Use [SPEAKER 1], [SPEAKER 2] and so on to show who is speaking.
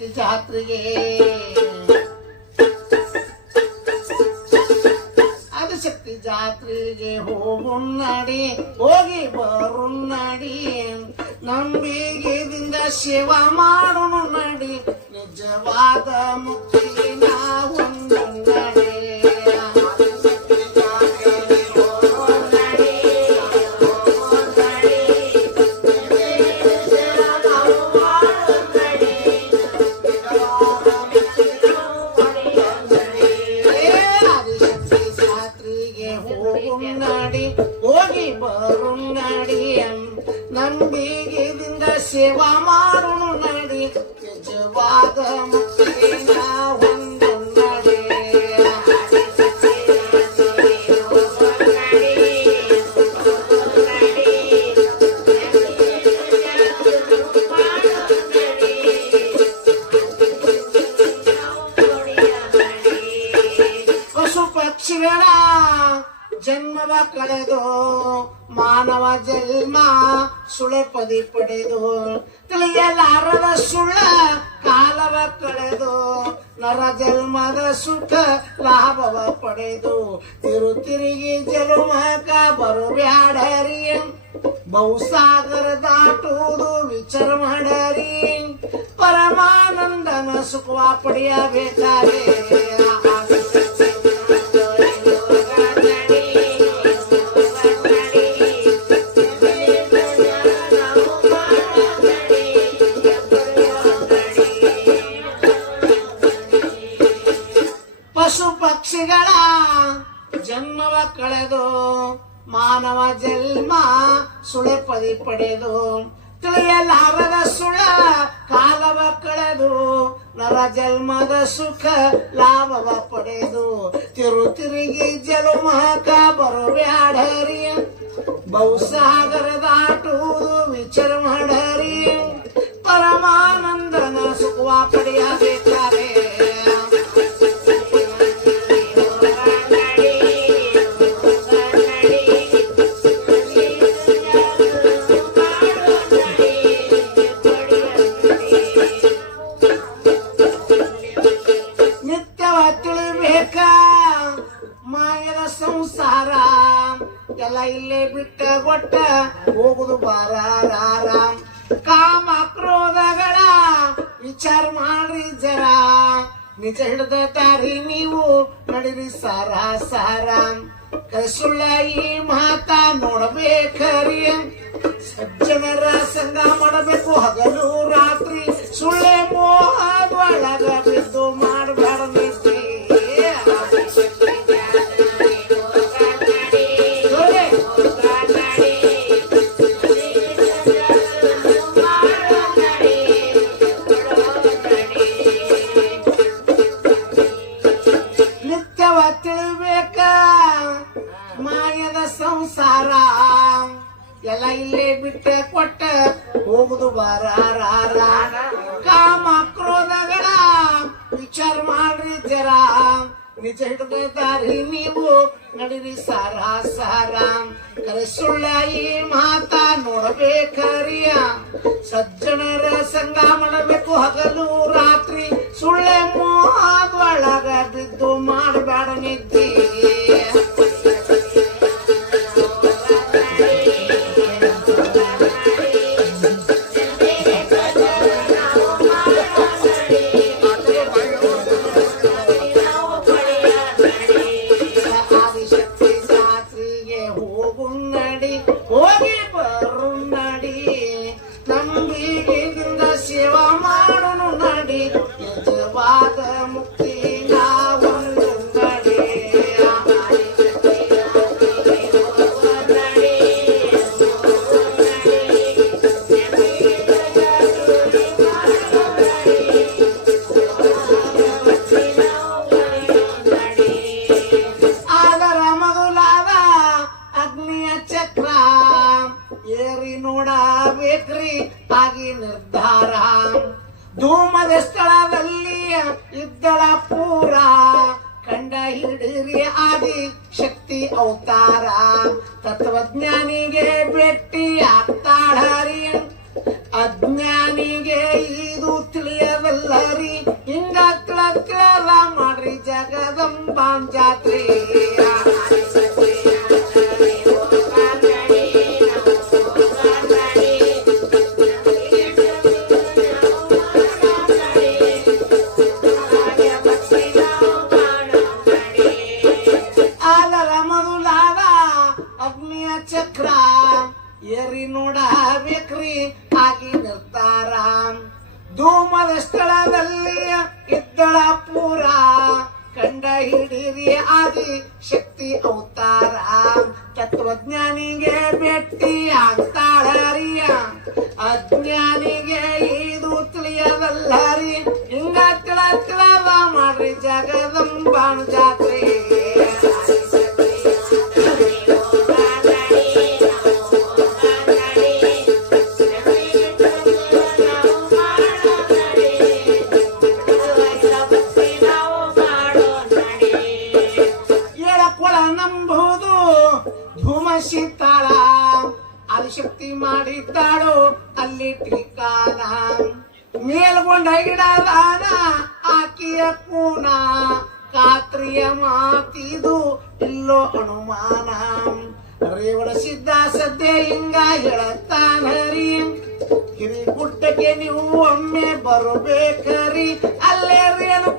[SPEAKER 1] ಜಾತ್ರೆಗೆ. ಆದಿಶಕ್ತಿ ಜಾತ್ರೆಗೆ ಹೋಗುನ್ನಡಿ ಹೋಗಿ ಬರುನ್ನಡಿ ನಂಬಿಕೆದಿಂದ ಸೇವಾ ಮಾಡೋಣ ನಡಿ ನಿಜವಾದ ಮುಕ್ತಿ ನಂಬಿಕೆದಿಂದ ಸೇವಾ ಮಾಡೋಣ ನಡಿ. ನಿಜವಾದ ಮುಕ್ತಿ ನಾವೊಂದು ನಡಿ. ಪಶು ಪಕ್ಷಿಗಳ ಜನ್ಮವ ಕಳೆದು ಮಾನವ ಜನ್ಮ ಸುಳೆ ಪದಿ ಪಡೆದು, ತಿಳಿಯಲಾರದ ಸುಳ್ಳ ಕಾಲವ ಕಳೆದು, ನರ ಜನ್ಮದ ಸುಖ ಲಾಭವ ಪಡೆದು, ತಿರು ತಿರುಗಿ ಜನ್ಮಕ ಬರುಬ್ಯಾಡರಿ ಬಹುಸಾಗರ ದಾಟುವುದು ವಿಚಾರ ಮಾಡರಿ. ಪರಮಾನಂದನ ಸುಖವ ಪಡೆಯಬೇಕಾರೆ. ಪಕ್ಷಿಗಳ ಜನ್ಮವ ಕಳೆದು, ಮಾನವ ಜನ್ಮ ಸುಳೆ ಪದಿ ಪಡೆದು, ತಿಳಿಯಲಾರದ ಸುಳ ಕಾಲವ ಕಳೆದು, ನರ ಜನ್ಮದ ಸುಖ ಲಾಭವ ಪಡೆದು, ತಿರು ತಿರುಗಿ ಜಲಮಕ ಬರುವ್ಯಾಡರಿ ಬಹುಸಾಗರ ದಾಟುವುದು ವಿಚಾರ ಮಾಡರಿ. ಪರಮಾನಂದನ ಸುಖವ ಪಡೆಯಬೇಕಾರೆ ಎಲ್ಲ ಇಲ್ಲೇ ಬಿಟ್ಟ ಕೊಟ್ಟ ಹೋಗುದು ಬಾರ ರಾರ ಕಾಮ ಕ್ರೋಧಗಳ ವಿಚಾರ ಮಾಡ್ರಿ ಜರ. ನಿಜ ಹಿಡ್ದ ತಾರಿ ನೀವು ನಡೀರಿ ಸಾರ ಸಾರ. ಸುಳ್ಳ ಈ ಮಾತ ನೋಡಬೇಕರಿ. ಸಜ್ಜನರ ಸಂಗ ಮಾಡಬೇಕು ಹಗಲು. ಎಲ್ಲ ಇಲ್ಲೇ ಬಿಟ್ಟ ಕೊಟ್ಟ ಹೋಗುದು ಬಾರ ರಾರ ಕಾಮ ಕ್ರೋಧಗಳ ವಿಚಾರ ಮಾಡ್ರಿ ಜರ. ನಿಜ ಹಿಡಿದಾರಿ ನೀವು ನಡಿರಿ ಸಾರ ಸಾರ. ಕರೆ ಸುಳ್ಳ ಈ ಮಾತ ನೋಡಬೇಕರಿಯ. ಸಜ್ಜನರ ಸಂಗ ಮಾಡಬೇಕು ಹಗಲು ಇದ್ದಳ ಪೂರ ಕಂಡ ಹಿಡಿರಿ ಆದಿ ಶಕ್ತಿ ಅವತಾರ. ತತ್ವಜ್ಞಾನಿಗೆ ಭೇಟಿ ಆಗ್ತಾಳರಿ. ಅಜ್ಞಾನಿಗೆ ಇದು ತಿಳಿಯಬಲ್ಲರಿ. ಹಿಂಗ ಕ್ಲಕ್ಲರ ಮಾಡ್ರಿ ಜಗದಂಬಾನ್ ಜಾತ್ರೆ. ಆಗಿ ನಿರ್ತಾರ ಧೂಮದ ಸ್ಥಳದಲ್ಲಿ ಇದ್ದಳ ಪೂರ. ಕಂಡ ಹಿಡಿರಿ ಆದಿ ಶಕ್ತಿ ಅವತಾರ ತತ್ವಜ್ಞಾನಿಗೆ ಭೇಟಿ ಆಗ್ತಾಳರಿಯ ಅಜ್ಞಾನಿಗೆ ಇದು ತಿಳಿಯದಲ್ಲರಿ. ಹಿಂಗ ತಿಳ ತಿಳದ ಮಾಡ್ರಿ ಜಗದಂಬಾಣ ಜಾತ್ರೆ. ಧೂಮಶೀತಾಳ ಶಕ್ತಿ ಮಾಡಿದ್ದಾಳು, ಅಲ್ಲಿ ಟಿಕಾನ ಮೇಲ್ಗೊಂಡ ಗಿಡದಾನ ಆಕಿಯ ಕೂನ ಕಾತ್ರಿಯ ಮಾತಿದು ಇಲ್ಲೋ ಅನುಮಾನ. ರೇವಣ ಸಿದ್ಧ ಸದ್ಯ ಹಿಂಗ ಹೇಳತ್ತಾನರಿ ಹಿರಿ ಪುಟ್ಟಕ್ಕೆ ನೀವು ಒಮ್ಮೆ ಬರಬೇಕರಿ. ಅಲ್ಲೇ ರೇಣುಕಾನ